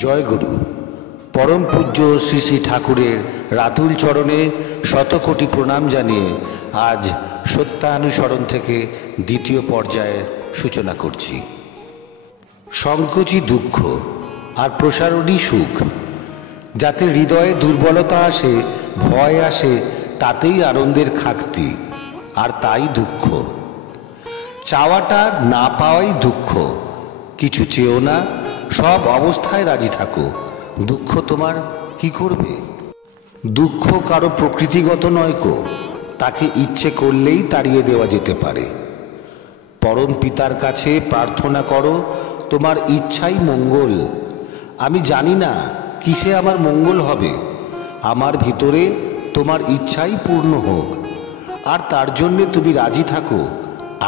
জয় গুরু। পরম পূজ্য শ্রী শ্রী ঠাকুরের রাতুল চরণে শতকোটি প্রণাম জানিয়ে আজ সত্যানুসরণ থেকে দ্বিতীয় পর্যায়ের সূচনা করছি। সংকোচই দুঃখ আর প্রসারণই সুখ। যাতে হৃদয়ে দুর্বলতা আসে, ভয় আসে, তাতেই আনন্দের খাকতি, আর তাই দুঃখ। চাওয়াটা না পাওয়াই দুঃখ। কিছু চেয়েও না, সব অবস্থায় রাজি থাকো, দুঃখ তোমার কি করবে? দুঃখ কারো প্রকৃতিগত নয় কো, তাকে ইচ্ছে করলেই তাড়িয়ে দেওয়া যেতে পারে। পরম পিতার কাছে প্রার্থনা করো তোমার ইচ্ছাই মঙ্গল। আমি জানি না কিসে আমার মঙ্গল হবে, আমার ভিতরে তোমার ইচ্ছাই পূর্ণ হোক। আর তার জন্যে তুমি রাজি থাকো,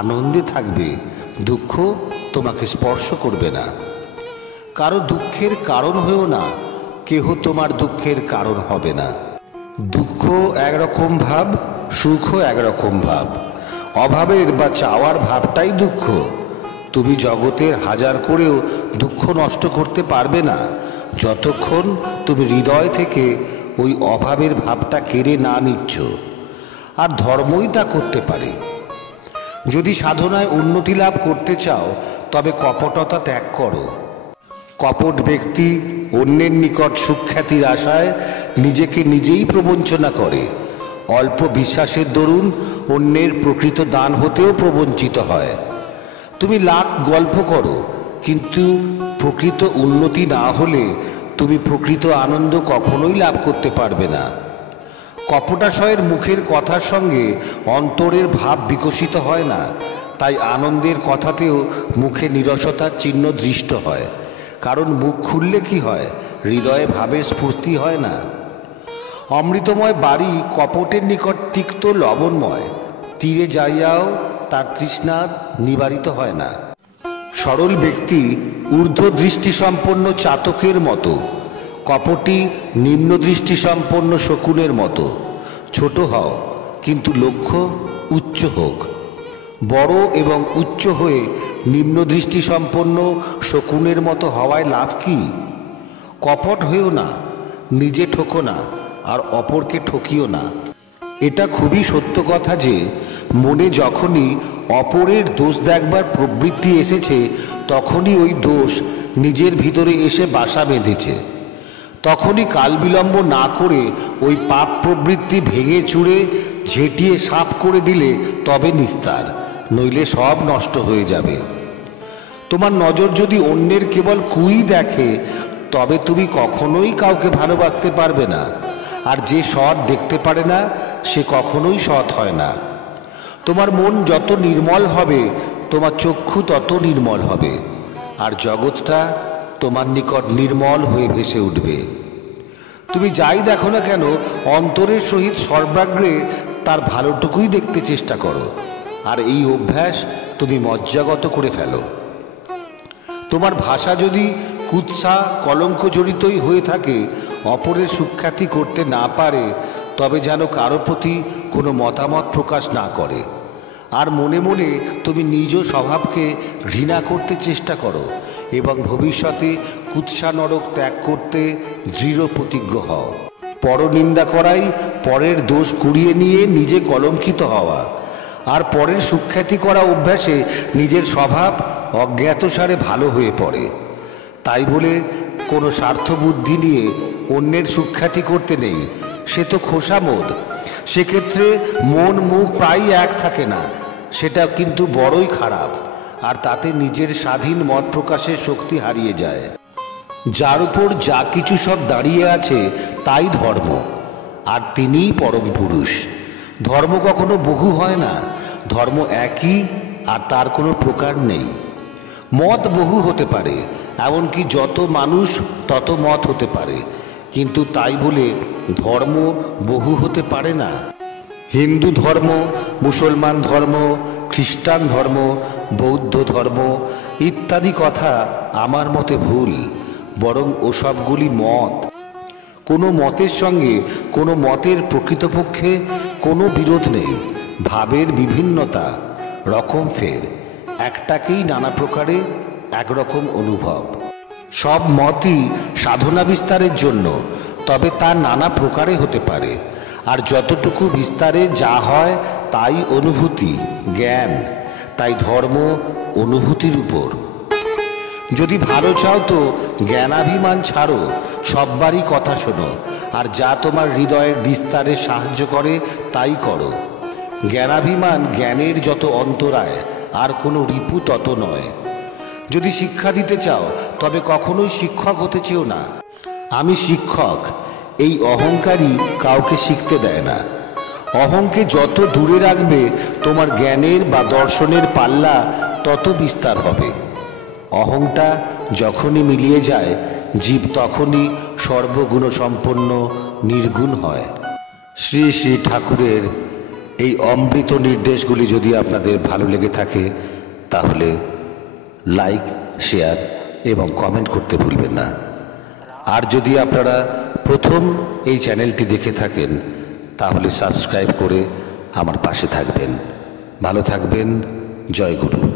আনন্দে থাকবে, দুঃখ তোমাকে স্পর্শ করবে না। কারো দুঃখের কারণ হয়েও না, কেহ তোমার দুঃখের কারণ হবে না। দুঃখ একরকম ভাব, সুখও একরকম ভাব। অভাবের বা চাওয়ার ভাবটাই দুঃখ। তুমি জগতের হাজার করেও দুঃখ নষ্ট করতে পারবে না, যতক্ষণ তুমি হৃদয় থেকে ওই অভাবের ভাবটা কেড়ে না নিচ্ছ। আর ধর্মই তা করতে পারে। যদি সাধনায় উন্নতি লাভ করতে চাও, তবে কপটতা ত্যাগ করো। কপট ব্যক্তি অন্যের নিকট সুখ্যাতির আশায় নিজেকে নিজেই প্রবঞ্চনা করে। অল্প বিশ্বাসের দরুন অন্যের প্রকৃত দান হতেও প্রবঞ্চিত হয়। তুমি লাখ গল্প করো, কিন্তু প্রকৃত উন্নতি না হলে তুমি প্রকৃত আনন্দ কখনোই লাভ করতে পারবে না। কপটাশয়ের মুখের কথার সঙ্গে অন্তরের ভাব বিকশিত হয় না, তাই আনন্দের কথাতেও মুখে নীরসতার চিহ্ন দৃষ্ট হয়। কারণ মুখ খুললে কি হয়, হৃদয়ে ভাবের স্ফূর্তি হয় না। অমৃতময় বাড়ি কপটের নিকট তিক্ত লবণময়, তীরে যাইয়াও তার তৃষ্ণা নিবারিত হয় না। সরল ব্যক্তি ঊর্ধ্ব দৃষ্টিসম্পন্ন চাতকের মতো, কপটি নিম্ন দৃষ্টিসম্পন্ন শকুনের মতো। ছোট হও, কিন্তু লক্ষ্য উচ্চ হোক। বড় এবং উচ্চ হয়ে নিম্ন দৃষ্টিসম্পন্ন শকুনের মতো হওয়ায় লাভ কি? কপট হয়েও না, নিজে ঠকো না, আর অপরকে ঠকিও না। এটা খুবই সত্য কথা যে মনে যখনই অপরের দোষ দেখবার প্রবৃত্তি এসেছে, তখনই ওই দোষ নিজের ভিতরে এসে বাসা বেঁধেছে। তখনই কাল বিলম্ব না করে ওই পাপ প্রবৃত্তি ভেঙে চুড়ে ঝেঁটিয়ে সাফ করে দিলে তবে নিস্তার, নইলে সব নষ্ট হয়ে যাবে। তোমার নজর যদি অন্যের কেবল কুই দেখে, তবে তুমি কখনোই কাউকে ভালোবাসতে পারবে না। আর যে সৎ দেখতে পারে না, সে কখনোই সৎ হয় না। তোমার মন যত নির্মল হবে, তোমার চক্ষু তত নির্মল হবে, আর জগৎটা তোমার নিকট নির্মল হয়ে ভেসে উঠবে। তুমি যাই দেখো না কেন, অন্তরের সহিত সর্বাগ্রে তার ভালোটুকুই দেখতে চেষ্টা করো, আর এই অভ্যাস তুমি মজ্জাগত করে ফেলো। তোমার ভাষা যদি কুৎসা কলঙ্ক জড়িতই হয়ে থাকে, অপরের সুখ্যাতি করতে না পারে, তবে যেন কারো প্রতি কোনো মতামত প্রকাশ না করে। আর মনে মনে তুমি নিজ স্বভাবকে ঘৃণা করতে চেষ্টা করো এবং ভবিষ্যতে কুৎসা নরক ত্যাগ করতে দৃঢ় প্রতিজ্ঞ হও। পরনিন্দা করাই পরের দোষ কুড়িয়ে নিয়ে নিজে কলঙ্কিত হওয়া, আর পরের সুখ্যাতি করা অভ্যাসে নিজের স্বভাব অজ্ঞাতসারে ভালো হয়ে পড়ে। তাই বলে কোনো স্বার্থবুদ্ধি নিয়ে অন্যের সুখ্যাতি করতে নেই, সে তো খোসামোদ। সেক্ষেত্রে মন মুখ প্রায়ই এক থাকে না, সেটা কিন্তু বড়ই খারাপ, আর তাতে নিজের স্বাধীন মত প্রকাশের শক্তি হারিয়ে যায়। যার উপর যা কিছু সব দাঁড়িয়ে আছে তাই ধর্ম, আর তিনিই পরম পুরুষ। ধর্ম কখনো বহু হয় না, ধর্ম একই, আর তার কোনো প্রকার নেই। মত বহু হতে পারে, এমনকি যত মানুষ তত মত হতে পারে, কিন্তু তাই বলে ধর্ম বহু হতে পারে না। হিন্দু ধর্ম, মুসলমান ধর্ম, খ্রিস্টান ধর্ম, বৌদ্ধ ধর্ম ইত্যাদি কথা আমার মতে ভুল, বরং ওসবগুলি মত। কোনো মতের সঙ্গে কোনো মতের প্রকৃতপক্ষে কোনো বিরোধ নেই। ভাবের বিভিন্নতা, রকম ফের, একটাকেই নানা প্রকারে একরকম অনুভব। সব মতই সাধনা বিস্তারের জন্য, তবে তা নানা প্রকারে হতে পারে। আর যতটুকু বিস্তারে যা হয় তাই অনুভূতি, জ্ঞান। তাই ধর্ম অনুভূতির উপর। যদি ভালো চাও তো জ্ঞানাভিমান ছাড়ো, সববারই কথা শোনো, আর যা তোমার হৃদয়ের বিস্তারে সাহায্য করে তাই করো। জ্ঞানাভিমান জ্ঞানের যত অন্তরায়, আর কোনো রিপু তত নয়। যদি শিক্ষা দিতে চাও তবে কখনোই শিক্ষক হতে চেও না। আমি শিক্ষক, এই অহংকারই কাউকে শিখতে দেয় না। অহংকে যত দূরে রাখবে তোমার জ্ঞানের বা দর্শনের পাল্লা তত বিস্তার হবে। অহংটা যখনই মিলিয়ে যায়, জীব তখনই সর্বগুণসম্পন্ন নির্গুণ হয়। শ্রী শ্রী ঠাকুরের এই অমৃত নির্দেশগুলি যদি আপনাদের ভালো লেগে থাকে তাহলে লাইক, শেয়ার এবং কমেন্ট করতে ভুলবেন না। আর যদি আপনারা প্রথম এই চ্যানেলটি দেখে থাকেন তাহলে সাবস্ক্রাইব করে আমার পাশে থাকবেন। ভালো থাকবেন। জয় গুরু।